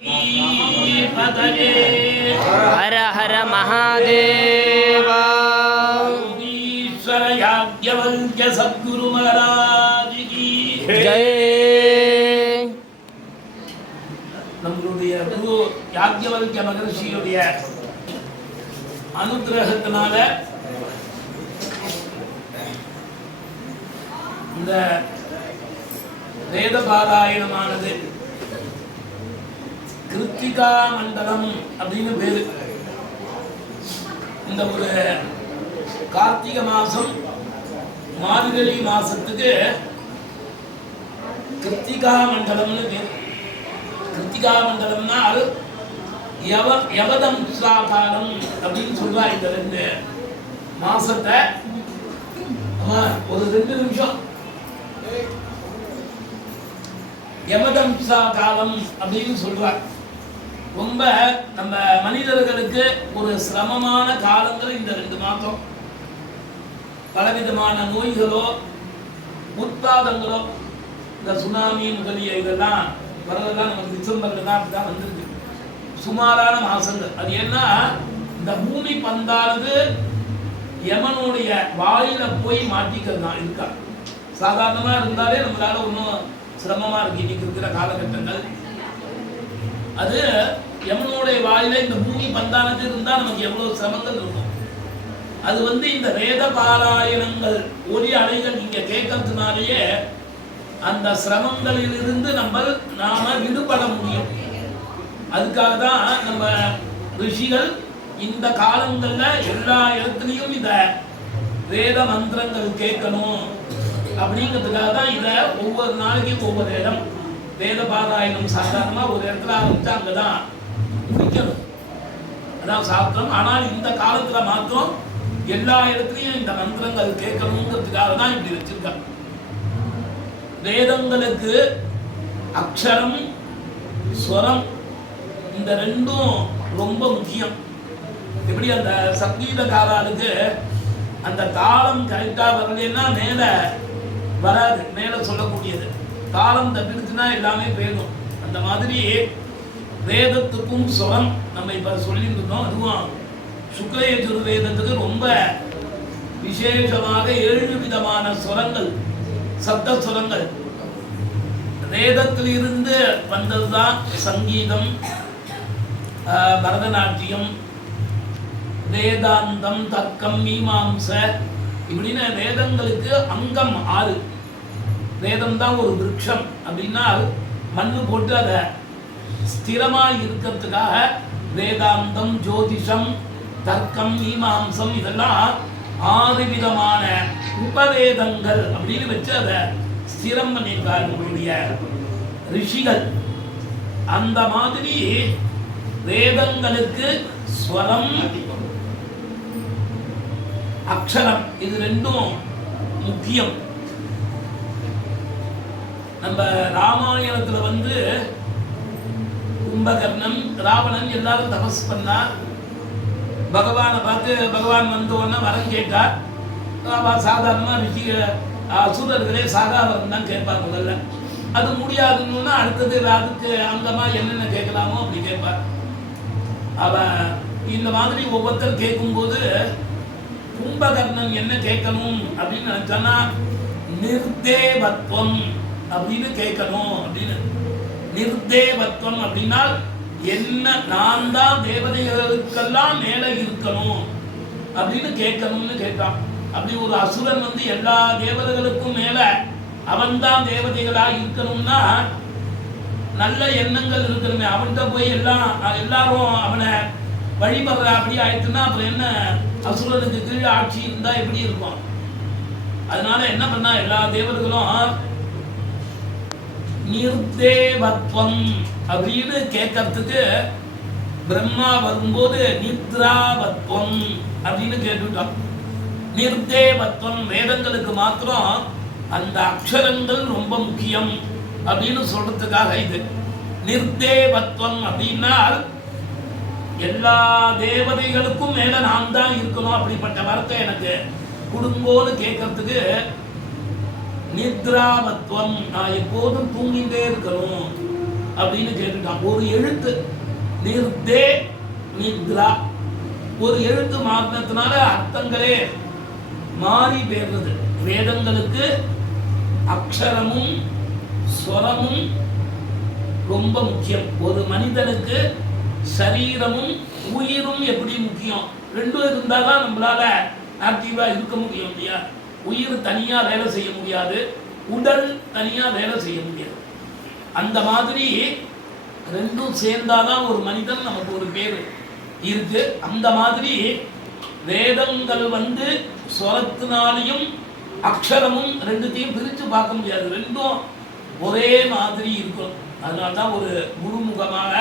हर हर महादेवा। ईश्वर याज्ञवल्क्य सद्गुरु महाराज की जय। நம்மளுடைய குரு யாஜ்ஞவல்க்ய மகரிஷியுடைய அனுகிரகத்தினால இந்த வேத பாராயணமானது கிருத்திகா மண்டலம் அப்படின்னு பேரு. இந்த ஒரு கார்த்திகை மாசம் மார்கழி மாசத்துக்கு கிருத்திகா மண்டலம்னு பேரு. கிருத்திகா மண்டலம்னா யவதம்சா காலம் அப்படின்னு சொல்றா. இந்த 2 மாசத்தை ஒரு 2 நிமிஷம் யமதம்சா காலம் அப்படின்னு சொல்றார். ரொம்ப நம்ம மனிதர்களுக்கு ஒரு சிரமமான காலங்கள் இந்த 2 மாதம். பலவிதமான நோய்களோ உட்பாதங்களோ, இந்த சுனாமி முதலிய இதெல்லாம் வரதெல்லாம் நமக்கு டிசம்பர்ல தான் அப்படிதான் வந்திருக்கு. சுமாரான மாசங்கள். அது ஏன்னா இந்த பூமி பந்தானது யமனுடைய வாயில போய் மாட்டிக்கிறது தான் இருக்கா. சாதாரணமா இருந்தாலே நம்மளால ஒன்றும் சிரமமா இருக்கு இன்னைக்கு இருக்கிற காலகட்டங்கள். அது யமனுடைய வாயில இந்த பூமி பந்தானது இருந்தா நமக்கு எவ்வளவு சிரமங்கள் இருக்கும். அது இந்த வேத பாராயணங்கள் ஒலி அலைகள் நீங்க கேட்கறதுனாலேயே அந்த சிரமங்களில் இருந்து நாம விடுபட முடியும். அதுக்காக தான் நம்ம ரிஷிகள் இந்த காலங்கள்ல எல்லா இடத்துலையும் இந்த வேத மந்திரங்கள் கேட்கணும் அப்படிங்கிறதுக்காக தான் இதை ஒவ்வொரு நாளைக்கும் ஒவ்வொரு இடம் வேத பாராயணம் சாதாரணமா ஒரு இடத்துல ஆரம்பிச்சா அங்கதான் முடிக்கணும். அதான் சாஸ்திரம். ஆனால் இந்த காலத்துல மாத்திரம் எல்லா இடத்துலையும் இந்த மந்திரங்கள் கேட்கணுங்கிறதுக்காக தான் இப்படி வச்சிருக்காங்க. வேதங்களுக்கு அக்ஷரம் ஸ்வரம் இந்த 2ம் ரொம்ப முக்கியம். எப்படி அந்த சங்கீதக்காரருக்கு அந்த தாளம் கரெக்டா வரலன்னா மேல வராது, மேல சொல்லக்கூடியது. தாளம் தப்பிடுச்சுன்னா எல்லாமே போயிடும். அந்த மாதிரி வேதத்துக்கும் ஸ்வரம் நம்ம இப்ப சொல்லிட்டு இருந்தோம். அதுவும் சுக்லயஜுர் வேதத்துக்கு ரொம்ப விசேஷமாக 7 விதமான ஸ்வரங்கள், சப்த ஸ்வரங்கள். வேதத்திலிருந்து வந்ததுதான் சங்கீதம், பரதநாட்டியம், வேதாந்தம், தர்க்கம், மீமாம்ச இப்படின்னு வேதங்களுக்கு அங்கம் 6. வேதம் தான் ஒரு விருட்சம். அப்படின்னா மண்ணு போட்டு அதை ஸ்திரமா இருக்கிறதுக்காக வேதாந்தம், ஜோதிஷம், தர்க்கம், மீமாம்சம் இதெல்லாம் 6 விதமான உபவேதங்கள் அப்படின்னு வச்சு அதை ஸ்திரம் பண்ணியிருக்காரு நம்மளுடைய ரிஷிகள். அந்த மாதிரி வேதங்களுக்கு ஸ்வரம், அக்ஷரம் இது 2ம் முக்கியம். நம்ம ராமாயணத்துல கும்பகர்ணன், ராவணன் எல்லாரும் தபஸ் பண்ணார். பகவானை பார்த்து பகவான் வந்தோன்னா வரம் கேட்டார். சாதாரணமா ரிஷி அசுரர்களே சாகாவரம் தான் கேட்பார் முதல்ல. அது முடியாதுன்னா அடுத்தது அதுக்கு அங்கமா என்னென்ன கேட்கலாமோ அப்படி கேட்பார். அவன் இந்த மாதிரி ஒவ்வொருத்தர் கேட்கும்போது கும்பகர்ணன் என்ன கேட்கணும் அப்படின்னு நினைச்சான்னா நிர்தேவத்வம் அப்படின்னு கேட்கணும். அப்படின்னு நிர்தேவத்வம் அப்படின்னா என்ன, நான் தான் தேவதைகளுக்கெல்லாம் மேல இருக்கணும் அப்படின்னு கேட்கணும்னு கேட்டான். அப்படி ஒரு அசுரன் எல்லா தேவதைகளுக்கும் மேல அவன் தான் தேவதைகளா இருக்கணும்னா நல்ல எண்ணங்கள் இருக்கணுமே. அவன்கிட்ட போய் எல்லாரும் அவனை வழிபடுற அப்படி ஆயிடுச்சுன்னா அப்புறம் என்ன, அசுரனுக்கு கீழே ஆட்சி இருந்தா எப்படி இருக்கும். அதனால என்ன பண்ணா எல்லா தேவர்களும் நிர்தேவத்வம் அப்படின்னு கேட்கறதுக்கு பிரம்மா வரும்போது நித்ராவத்வம் அப்படின்னு கேட்டுட்டான். நிர்தேவத்வம் வேதங்களுக்கு மாத்திரம் அந்த அக்ஷரங்கள் ரொம்ப முக்கியம் அப்படின்னு சொல்றதுக்காக இது நிர்தேவத்வம். அப்படின்னா எல்லா தேவதைகளுக்கும் மேல நான் தான் இருக்கணும் அப்படிப்பட்ட வரத்தை எனக்கு கொடுங்கோன்னு கேட்கறதுக்கு நித்ராவத்வம், நான் எப்போதும் தூங்கிட்டே இருக்கணும் அப்படின்னு கேட்டுட்டான். ஒரு எழுத்து நிர்தே நித்ரா, ஒரு எழுத்து மாறினதுனால அர்த்தங்களே மாறி போயிடுறது. வேதங்களுக்கு அக்ஷரமும் ஸ்வரமும் ரொம்ப முக்கியம். ஒரு மனிதனுக்கு சரீரமும் உயிரும் எப்படி முக்கியம், ரெண்டும் இருந்தால் தான் நம்மளால ஆக்டிவாக இருக்க முடியும் இல்லையா? உயிர் தனியாக வேலை செய்ய முடியாது, உடல் தனியாக வேலை செய்ய முடியாது. அந்த மாதிரி ரெண்டும் சேர்ந்தாதான் ஒரு மனிதன் நமக்கு ஒரு பேர் இருக்கு. அந்த மாதிரி வேதங்கள் ஸ்வரத்தினாலையும் அக்ஷரமும் ரெண்டுத்தையும் பிரித்து பார்க்க முடியாது, ரெண்டும் ஒரே மாதிரி இருக்கும். அதனால தான் ஒரு குருமுகமாக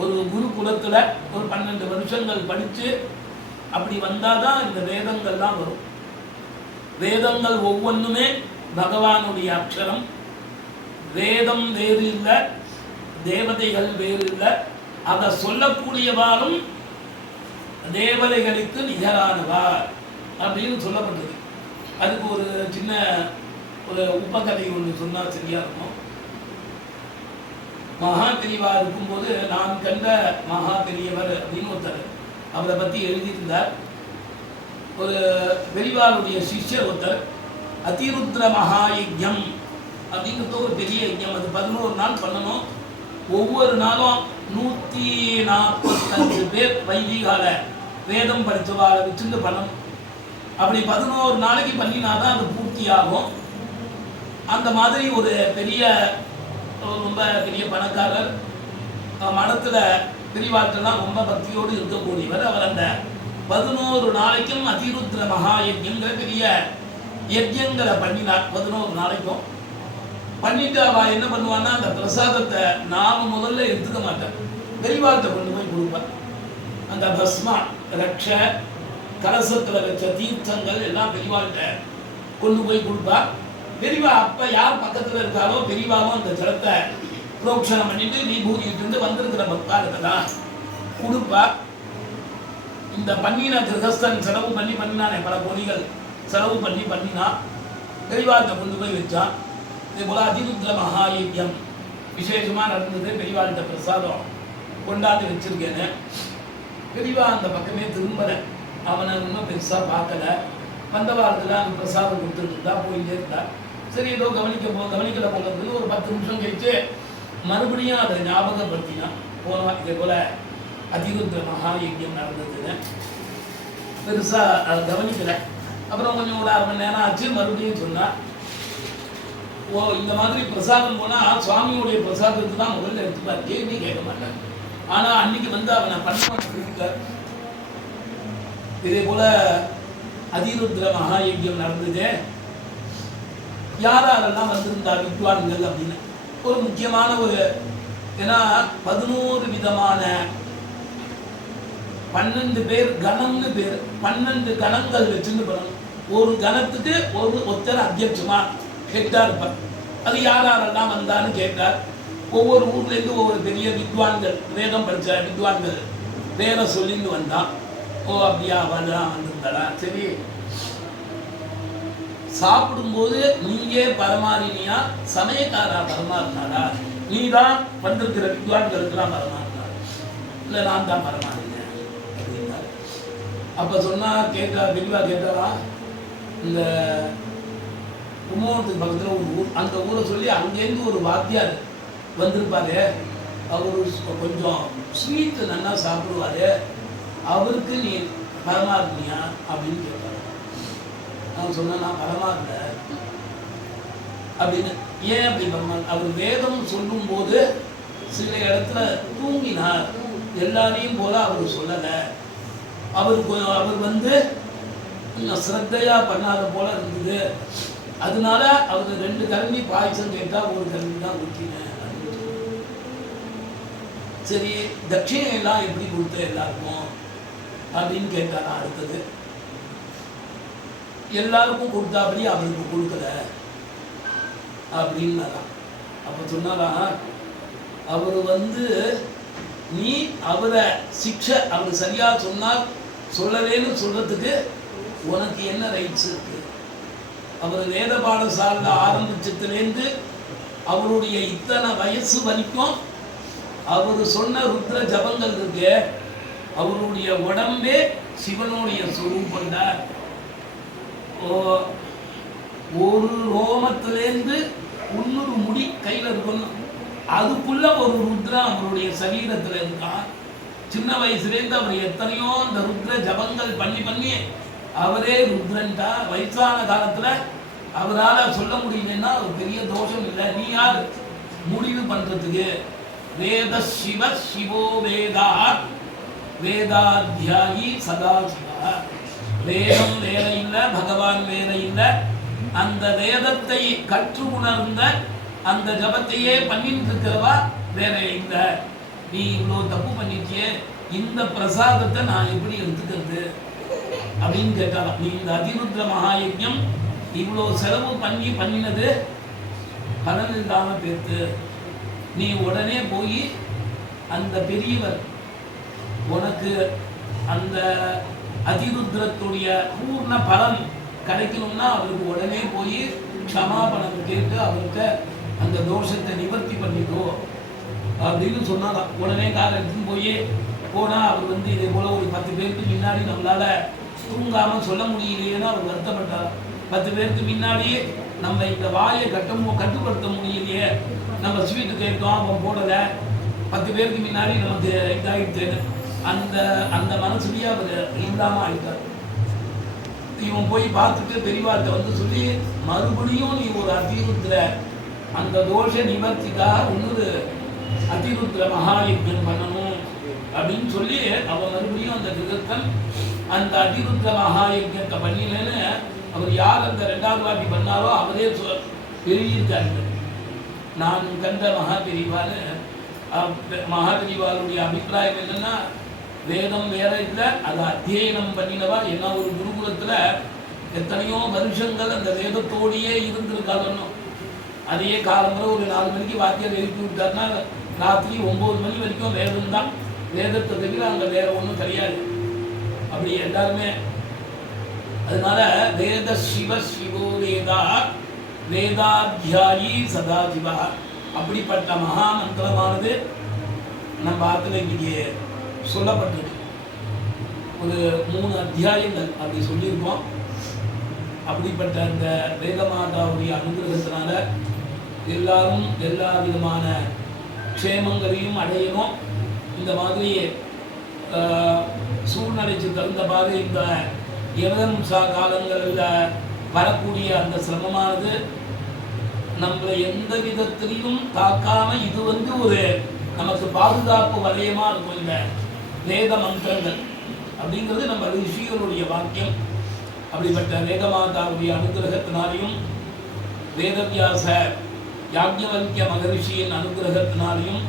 ஒரு குரு குலத்தில் ஒரு 12 வருஷங்கள் படித்து அப்படி வந்தால் தான் இந்த வேதங்கள்லாம் வரும். வேதங்கள் ஒவ்வொன்றுமே பகவானுடைய அக்ஷரம். வேதம் வேறு இல்லை, தேவதைகள் வேறு இல்லை. அதை சொல்லக்கூடியவாறும் தேவதைகளுக்கு நிகரானவார் அப்படின்னு சொல்லப்பட்டது. அதுக்கு ஒரு சின்ன ஒரு உபகதை ஒன்று சொன்னால் சரியா இருக்கும். மகா பெரியவா இருக்கும்போது நான் கண்ட மகா பெரியவர் அப்படின்னு ஒருத்தர் அவரை பற்றி எழுதியிருந்தார். ஒரு பெரியவாருடைய சிஷ்யர் ஒருத்தர் அதிருத்ர மகாயஜ்யம் அப்படிங்கிறது ஒரு பெரிய யஜ்யம். அது 11 நாள் பண்ணணும். ஒவ்வொரு நாளும் 145 பேர் வைதிகால வேதம் படித்தவாளை வச்சுட்டு பண்ணணும். அப்படி 11 நாளைக்கு பண்ணினாதான் அது பூர்த்தி ஆகும். அந்த மாதிரி ஒரு பெரிய ரொம்ப பெரிய பணக்காரர் மடத்தில் பெரியவாட்டெல்லாம் ரொம்ப பக்தியோடு இருக்கக்கூடியவர். அவர் அந்த 11 நாளைக்கும் அதிருத்ர மகாயஜ்யங்கிற பெரிய யஜ்யங்களை பண்ணினார். 11 நாளைக்கும் பண்ணிட்டு அவ என்ன பண்ணுவான்னா, அந்த பிரசாதத்தை நாம முதல்ல எடுத்துக்க மாட்டேன், பெரியவாட்ட கொண்டு போய் கொடுப்பேன். அந்த பஸ்மா ரக்ஷ கலசத்தில் வச்ச தீர்த்தங்கள் எல்லாம் பெரியவாட்ட கொண்டு போய் கொடுப்பா. பெரியவா அப்ப யார் பக்கத்தில் இருக்காரோ பெரியவாவும் அந்த ஜலத்தை புரோக்ஷனம் பண்ணிட்டு விபூதிட்டு வந்திருக்கிற பக்தாளுக்கெல்லாம் கொடுப்பா. இந்த பண்ணின கிரகஸ்தன் செலவு பண்ணி பண்ணினானே, பல கோடிகள் செலவு பண்ணி பண்ணினா பெரியவாட்ட கொண்டு போய் வச்சான். இதே போல அதிருத்ர மகாயஜ்யம் விசேஷமா நடந்தது. பெரியவாட்ட பிரசாதம் கொண்டாந்து வச்சிருக்கேன்னு பெரியவா அந்த பக்கமே திரும்பல. அவனை இன்னும் பெருசா பார்க்கல. வந்த வாரத்தில் அந்த பிரசாதம் கொடுத்துட்டு இருந்தா, போயிட்டே இருந்தா. சரி ஏதோ கவனிக்கல போகிறதுக்கு ஒரு 10 நிமிஷம் கழிச்சு மறுபடியும் அதை ஞாபகப்படுத்தினா போனோம். இதே போல அதிருத்ர மகாயஜ்யம் நடந்ததுன்னு பெருசா அதை கவனிக்கல. அப்புறம் கொஞ்சம் ஒரு 1/2 மணி நேரம் ஆச்சு. மறுபடியும் சொன்னா, ஓ இந்த மாதிரி பிரசாதம் போனா சுவாமியுடைய பிரசாதத்துக்கு தான் முதல்ல எடுத்துப்பார், கேள்வி கேட்க மாட்டார். ஆனா அன்னைக்கு அவனை பண்ண. இதே போல அதிருத்ர மகாயஜ்யம் நடந்தது. யாரெல்லாம் வந்திருந்தா வித்வான்கள் அப்படின்னு ஒரு முக்கியமான ஒரு, ஏன்னா 11 விதமான 12 பேர் கணம்னு பேர், 12 கணங்கள் வச்சுன்னு பண்ணணும். ஒரு கணத்துக்கு ஒருத்தர் அத்தியட்சமா ஹெட்டா இருப்பார். அது யாரெல்லாம் வந்தான்னு கேட்டார். ஒவ்வொரு ஊர்லேருந்து ஒவ்வொரு பெரிய வித்வான்கள், வேதம் படித்த வித்வான்கள் வேற சொல்லிட்டு வந்தான். ஓ அப்படியா அவெல்லாம் வந்திருந்தாளா, சரி. சாப்பிடும்போது நீயே பரமாறினியா, சமயக்காரா பரமாறினாடா, நீ தான் வந்திருக்கிற வித்வான்களுக்கெல்லாம் பரமாறினா, இல்லை நான் தான் பரமாறினேன் அப்படின்னாரு. அப்போ சொன்னா கேட்டா, பெரியவா கேட்டாரா, இந்த கும்பகோணத்துக்கு பக்கத்தில் ஒரு ஊர், அந்த ஊரை சொல்லி அங்கேருந்து ஒரு வாத்தியார் வந்திருப்பாரு. அவரு கொஞ்சம் ஸ்வீட்டு நல்லா சாப்பிடுவாரு, அவருக்கு நீ பரமாத்மியா அப்படின்னு கேட்பாரு. நான் சொன்னேன், நான் பரமாத்ம அப்படின்னு. ஏன் அப்படி அவர் வேதம் சொல்லும் போது சில இடத்துல தூங்கினார், எல்லாரையும் போல அவர் சொல்லலை. அவர் ஸ்ரத்தையா பண்ணாத போல இருந்தது. அதனால அவர் 2 கரண்டி பாயசம் கேட்டா 1 கரண்டி தான் ஊற்றினேன். சரி, தட்சிணை எல்லாம் எப்படி கொடுத்த எல்லாருக்கும் அப்படின்னு கேட்டாரா. அடுத்தது எல்லாருக்கும் கொடுத்தாப்படி அவருக்கு கொடுக்கல அப்படின்னாராம். அப்ப சொன்னாரா, அவர் நீ அவரை சிக்ஷை, அவர் சரியா சொன்னார் சொல்லலேன்னு சொல்றதுக்கு உனக்கு என்ன ரைட்ஸ் இருக்கு? அவர் வேத பாடசாலையில் ஆரம்பிச்சதுலேருந்து அவருடைய இத்தனை வயசு வரைக்கும் அவர் சொன்ன ருத்ர ஜபங்கள் இருக்கு, அவருடைய உடம்பே சிவனுடைய சுரூபம் தான். ஒரு ரோமத்திலேருந்து 300 முடி கையில் இருக்கணும், அதுக்குள்ள ஒரு ருத்ரன் அவருடைய சரீரத்தில் இருக்கான். சின்ன வயசுலேருந்து அவர் எத்தனையோ இந்த ருத்ர ஜபங்கள் பண்ணி அவரே ருத்ரன்டா. வயசான காலத்துல அவரால் சொல்ல முடியலன்னா ஒரு பெரிய தோஷம் இல்லை. நீ யார் முடிவு பண்றதுக்கு? வேத சிவ சிவோ வேதா வேதாத்தியாயி சதாசிவா. வேதம் வேற இல்லை, பகவான் வேற இல்லை. அந்த வேதத்தை கற்று உணர்ந்த அந்த ஜபத்தையே பண்ணிட்டு இருக்கிறவா வேற இல்லை. நீ இவ்வளோ தப்பு பண்ணிட்டியே, இந்த பிரசாதத்தை நான் எப்படி எடுத்துக்கிறது அப்படின்னு கேட்டாலும், நீ இந்த அதிருத்ர மகாயஜ்யம் இவ்வளோ செலவு பண்ணினது பலன் இல்லாமல் போயிட்டு, நீ உடனே போய் அந்த பெரியவர் உனக்கு அந்த அதிருத்ரத்துடைய பூர்ண பலன் கிடைக்கணும்னா அவருக்கு உடனே போய் க்ஷமாபணம் கேட்டு அவர்கிட்ட அந்த தோஷத்தை நிவர்த்தி பண்ணிக்கோ அப்படின்னு சொன்னாதான். உடனே காரை எடுத்துன்னு போனால் அவர் இதே போல் ஒரு 10 பேருக்கு முன்னாடி நம்மளால தூங்காமல் சொல்ல முடியலையேன்னு அவர் வருத்தப்பட்டார். 10 பேருக்கு முன்னாடியே நம்ம இந்த வாயை கட்டுப்படுத்த முடியலையே, நம்ம ஸ்வீட்டு கேட்டோம் அவன் போடலை, 10 பேருக்கு முன்னாடி நமக்கு இதாகிடுச்சேன்னு அந்த மனசுலேயே அவர் இல்லாமல் ஆகிட்டார். இவன் போய் பார்த்துட்டு பெரியவார்கிட்ட சொல்லி, மறுபடியும் நீ ஒரு அதிருத்ர அந்த தோஷ நிவர்த்திக்காக இன்னொரு அதிருத்ர மகாயஜ்யம் பண்ணணும் அப்படின்னு சொல்லி அவன் மறுபடியும் அந்த கிரகத்தன் அந்த அதிருத்ர மகாயஜ்யத்தை பண்ணினேன்னு அவர் யார் அந்த 2வது வாட்டி பண்ணாரோ அவரே எழுதியிருக்காரு. நான் கண்ட மகாபெரிவாளுடைய அபிப்பிராயம் என்னன்னா, வேதம் வேற இல்லை, அதை அத்தியனம் பண்ணினவா. ஏன்னா ஒரு குருகுலத்தில் எத்தனையோ வருஷங்கள் அந்த வேதத்தோடையே இருந்திருக்காங்க. அதையே காலம்புற ஒரு 4 மணிக்கு வாத்தியார் எழுப்பி விட்டாருன்னா ராத்திரி 9 மணி வரைக்கும் வேதம் தான். வேதத்தை தவிர அங்கே வேற ஒன்றும் கிடையாது. அப்படி எல்லாருமே அதனால வேத சிவ சிவோ வேதா வேதாத்தியாயி சதாசிவா. அப்படிப்பட்ட மகா மந்திரமானது நம்ம ஆத்துல இன்னைக்கு சொல்லப்பட்டிருக்கு. ஒரு 3 அத்தியாயங்கள் அப்படி சொல்லியிருக்கோம். அப்படிப்பட்ட அந்த வேதமாதாவுடைய அனுகிரகத்தினால எல்லாரும் எல்லா விதமான க்ஷேமங்களையும் அடையணும். இந்த மாதிரி சூழ்நிலைக்கு தகுந்தபாடு இந்த இறந்தம்சா காலங்களில் வரக்கூடிய அந்த சிரமமானது நம்மளை எந்த விதத்திலையும் தாக்காம இது ஒரு நமக்கு பாதுகாப்பு வலயமா இருக்கும். இந்த வேத மந்திரங்கள் அப்படிங்கிறது நம்ம ரிஷிகளுடைய வாக்கியம். அப்படிப்பட்ட வேதமாதாவுடைய அனுகிரகத்தினாலையும் வேதவியாச யாக்ஞவல்கிய மகரிஷியின் அனுகிரகத்தினாலையும்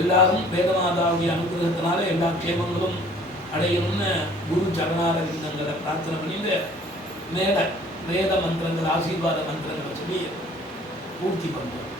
எல்லாரும் வேதமாதாவுடைய அனுகிரகத்தினால எல்லா க்ஷேமங்களும் அடையணும்னு குரு சரணாரவிந்தங்களை பிரார்த்தனை பண்ணிட்டு மேல வேத மந்திரங்கள் ஆசீர்வாத மந்திரங்களை சொல்லி பூர்த்தி பண்ணுறோம்.